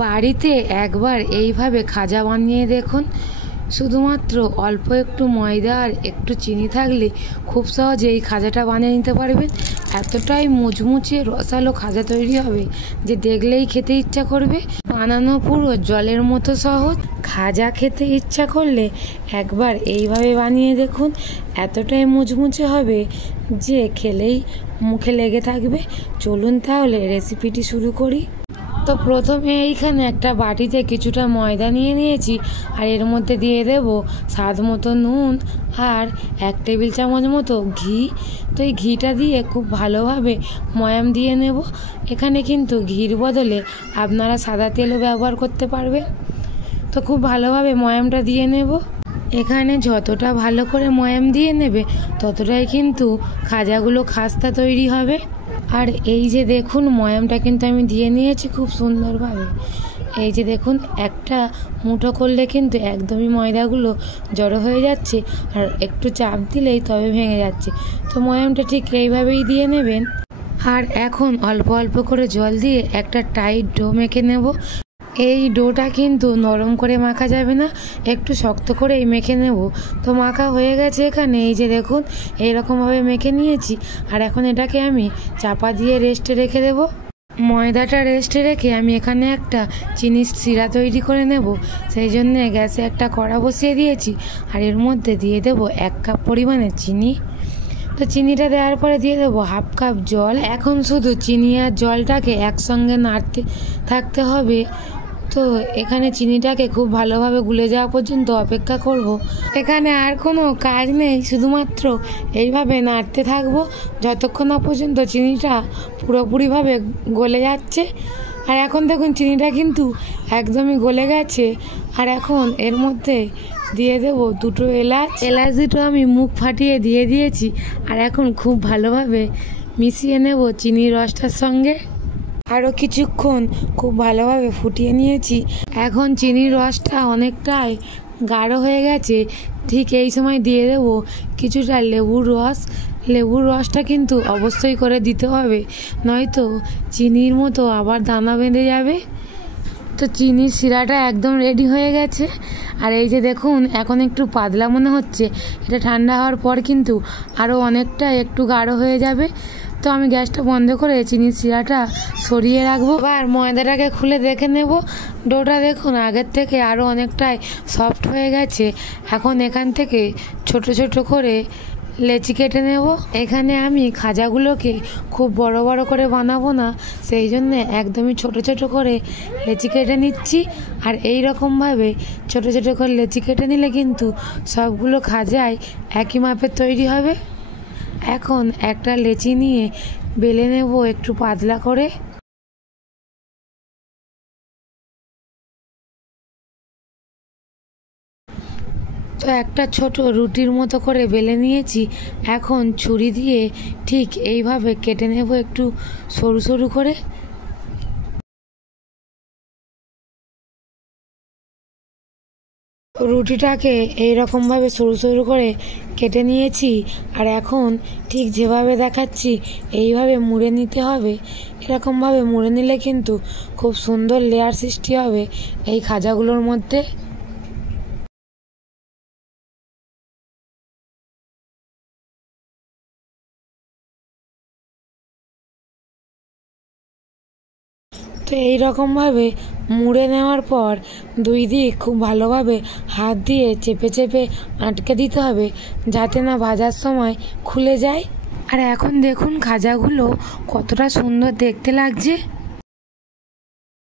বাড়িতে একবার এইভাবে খাজা বানিয়ে দেখুন। শুধুমাত্র অল্প একটু ময়দা আর একটু চিনি থাকলে খুব সহজে এই খাজাটা বানিয়ে নিতে পারবেন। এতটাই মুচমুচে রসালো খাজা তৈরি হবে যে দেখলেই খেতে ইচ্ছা করবে। বানানো পুরো জলের মতো সহজ। খাজা খেতে ইচ্ছা করলে একবার এইভাবে বানিয়ে দেখুন। এতটাই মুচমুচে হবে যে খেলেই মুখে লেগে থাকবে। চলুন তাহলে রেসিপিটি শুরু করি। তো প্রথমে এইখানে একটা বাটিতে কিছুটা ময়দা নিয়ে নিয়েছি, আর এর মধ্যে দিয়ে দেব স্বাদ মতো নুন আর 1 টেবিল চামচ মতো ঘি। তো এই ঘিটা দিয়ে খুব ভালোভাবে ময়াম দিয়ে নেব। এখানে কিন্তু ঘির বদলে আপনারা সাদা তেলও ব্যবহার করতে পারবেন। তো খুব ভালোভাবে ময়ামটা দিয়ে নেব। এখানে যতটা ভালো করে ময়াম দিয়ে নেবে ততটাই কিন্তু খাজাগুলো খাস্তা তৈরি হবে। আর এই যে দেখুন ময়ামটা কিন্তু আমি দিয়ে নিয়েছি খুব সুন্দরভাবে। এই যে দেখুন একটা মুঠো করলে কিন্তু একদমই ময়দাগুলো জড়ো হয়ে যাচ্ছে, আর একটু চাপ দিলেই তবে ভেঙে যাচ্ছে। তো ময়ামটা ঠিক এইভাবেই দিয়ে নেবেন। আর এখন অল্প অল্প করে জল দিয়ে একটা টাইট ডো মেখে নেব। এই ডোটা কিন্তু নরম করে মাখা যাবে না, একটু শক্ত করেই মেখে নেব। তো মাখা হয়ে গেছে এখানে, এই যে দেখুন এইরকমভাবে মেখে নিয়েছি। আর এখন এটাকে আমি চাপা দিয়ে রেস্টে রেখে দেব। ময়দাটা রেস্টে রেখে আমি এখানে একটা চিনির শিরা তৈরি করে নেব। সেই জন্য গ্যাসে একটা কড়া বসিয়ে দিয়েছি, আর এর মধ্যে দিয়ে দেব 1 কাপ পরিমাণে চিনি। তো চিনিটা দেওয়ার পরে দিয়ে দেবো 1/2 কাপ জল। এখন শুধু চিনি আর জলটাকে একসঙ্গে নাড়তে থাকতে হবে। তো এখানে চিনিটাকে খুব ভালোভাবে গুলে যাওয়া পর্যন্ত অপেক্ষা করব। এখানে আর কোনো কাজ নেই, শুধুমাত্র এইভাবে নাড়তে থাকবো যতক্ষণ না পর্যন্ত চিনিটা পুরোপুরিভাবে গলে যাচ্ছে। আর এখন দেখুন চিনিটা কিন্তু একদমই গলে গেছে। আর এখন এর মধ্যে দিয়ে দেবো 2টো এলাচ। এলাচ দুটো আমি মুখ ফাটিয়ে দিয়ে দিয়েছি। আর এখন খুব ভালোভাবে মিশিয়ে নেব চিনির রসটার সঙ্গে। আরও কিছুক্ষণ খুব ভালোভাবে ফুটিয়ে নিয়েছি। এখন চিনির রসটা অনেকটাই গাঢ় হয়ে গেছে। ঠিক এই সময় দিয়ে দেব কিছুটা লেবুর রস। লেবুর রসটা কিন্তু অবশ্যই করে দিতে হবে, নয়তো চিনির মতো আবার দানা বেঁধে যাবে। তো চিনির শিরাটা একদম রেডি হয়ে গেছে। আর এই যে দেখুন এখন একটু পাতলা মনে হচ্ছে। এটা ঠান্ডা হওয়ার পর কিন্তু আরও অনেকটা একটু গাঢ় হয়ে যাবে। তো আমি গ্যাসটা বন্ধ করে চিনির শিরাটা সরিয়ে রাখবো। আর ময়দাটাকে খুলে দেখে নেব। ডোটা দেখুন আগের থেকে আরও অনেকটাই সফট হয়ে গেছে। এখন এখান থেকে ছোট ছোট করে লেচি কেটে নেব। এখানে আমি খাজাগুলোকে খুব বড় বড় করে বানাবো না, সেই জন্য একদমই ছোট ছোট করে লেচি কেটে নিচ্ছি। আর এই রকমভাবে ছোট ছোট করে লেচি কেটে নিলে কিন্তু সবগুলো খাজাই একই মাপের তৈরি হবে। এখন একটা লেচি নিয়ে বেলে নেব একটু পাতলা করে। তো একটা ছোট রুটির মতো করে বেলে নিয়েছি। এখন ছুরি দিয়ে ঠিক এইভাবে কেটে নেব একটু সরু সরু করে। রুটিটাকে এইরকমভাবে সরু সরু করে কেটে নিয়েছি। আর এখন ঠিক যেভাবে দেখাচ্ছি এইভাবে মুড়ে নিতে হবে। এরকমভাবে মুড়ে নিলে কিন্তু খুব সুন্দর লেয়ার সৃষ্টি হবে এই খাজাগুলোর মধ্যে। তো এইরকমভাবে মুড়ে নেওয়ার পর 2 দিক খুব ভালোভাবে হাত দিয়ে চেপে চেপে আটকে দিতে হবে, যাতে না ভাজার সময় খুলে যায়। আর এখন দেখুন খাজাগুলো কতটা সুন্দর দেখতে লাগছে।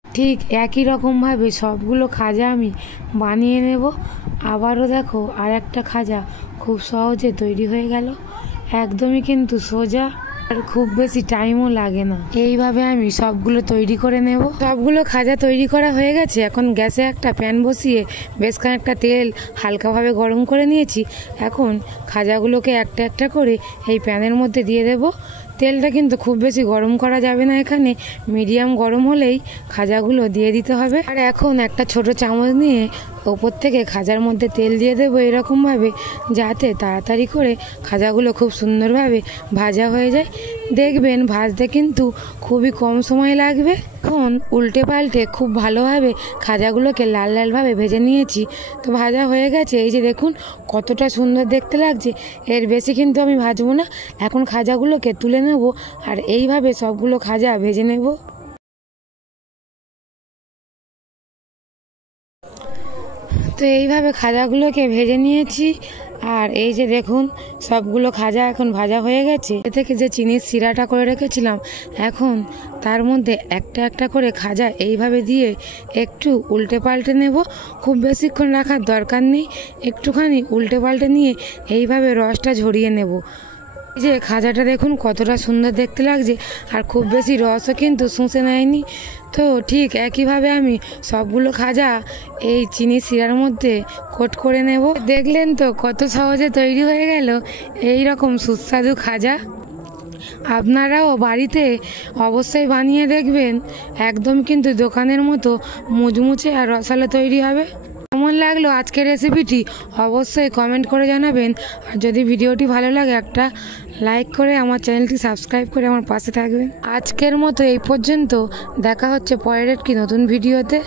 ঠিক একই রকমভাবে সবগুলো খাজা আমি বানিয়ে নেব। আবারও দেখো আর একটা খাজা খুব সহজে তৈরি হয়ে গেল। একদমই কিন্তু সোজা, আর খুব বেশি টাইমও লাগে না। এইভাবে আমি সবগুলো তৈরি করে নেব। সবগুলো খাজা তৈরি করা হয়ে গেছে। এখন গ্যাসে একটা প্যান বসিয়ে বেশ খানিকটা তেল হালকাভাবে গরম করে নিয়েছি। এখন খাজাগুলোকে একটা একটা করে এই প্যানের মধ্যে দিয়ে দেব। তেলটা কিন্তু খুব বেশি গরম করা যাবে না, এখানে মিডিয়াম গরম হলেই খাজাগুলো দিয়ে দিতে হবে। আর এখন একটা ছোট চামচ নিয়ে ওপর থেকে খাজার মধ্যে তেল দিয়ে দেবো এরকমভাবে, যাতে তাড়াতাড়ি করে খাজাগুলো খুব সুন্দরভাবে ভাজা হয়ে যায়। দেখবেন ভাজতে কিন্তু খুবই কম সময় লাগবে। এখন উল্টে পাল্টে খুব ভালোভাবে খাজাগুলোকে লাল লালভাবে ভেজে নিয়েছি। তো ভাজা হয়ে গেছে, এই যে দেখুন কতটা সুন্দর দেখতে লাগছে। এর বেশি কিন্তু আমি ভাজবো না, এখন খাজাগুলোকে তুলে নেব আর এইভাবে সবগুলো খাজা ভেজে নেব। তো এইভাবে খাজাগুলোকে ভেজে নিয়েছি আর এই যে দেখুন সবগুলো খাজা এখন ভাজা হয়ে গেছে। এ থেকে যে চিনির শিরাটা করে রেখেছিলাম, এখন তার মধ্যে একটা একটা করে খাজা এইভাবে দিয়ে একটু উল্টে পাল্টে নেব। খুব বেশিক্ষণ রাখার দরকার নেই, একটুখানি উল্টে পাল্টে নিয়ে এইভাবে রসটা ঝরিয়ে নেব। এই যে খাজাটা দেখুন কতটা সুন্দর দেখতে লাগছে আর খুব বেশি রসও কিন্তু শুষে নেয়নি। তো ঠিক একইভাবে আমি সবগুলো খাজা এই চিনি শিরার মধ্যে কোট করে নেব। দেখলেন তো কত সহজে তৈরি হয়ে গেল এই রকম সুস্বাদু খাজা। আপনারাও বাড়িতে অবশ্যই বানিয়ে দেখবেন, একদম কিন্তু দোকানের মতো মুচমুচে আর রসালো তৈরি হবে। কেমন লাগলো আজকের রেসিপিটি অবশ্যই কমেন্ট করে জানাবেন। আর যদি ভিডিওটি ভালো লাগে একটা লাইক করে আমার চ্যানেলটি সাবস্ক্রাইব করে আমার পাশে থাকবেন। আজকের মতো এই পর্যন্ত, দেখা হচ্ছে পরের একটি নতুন ভিডিওতে।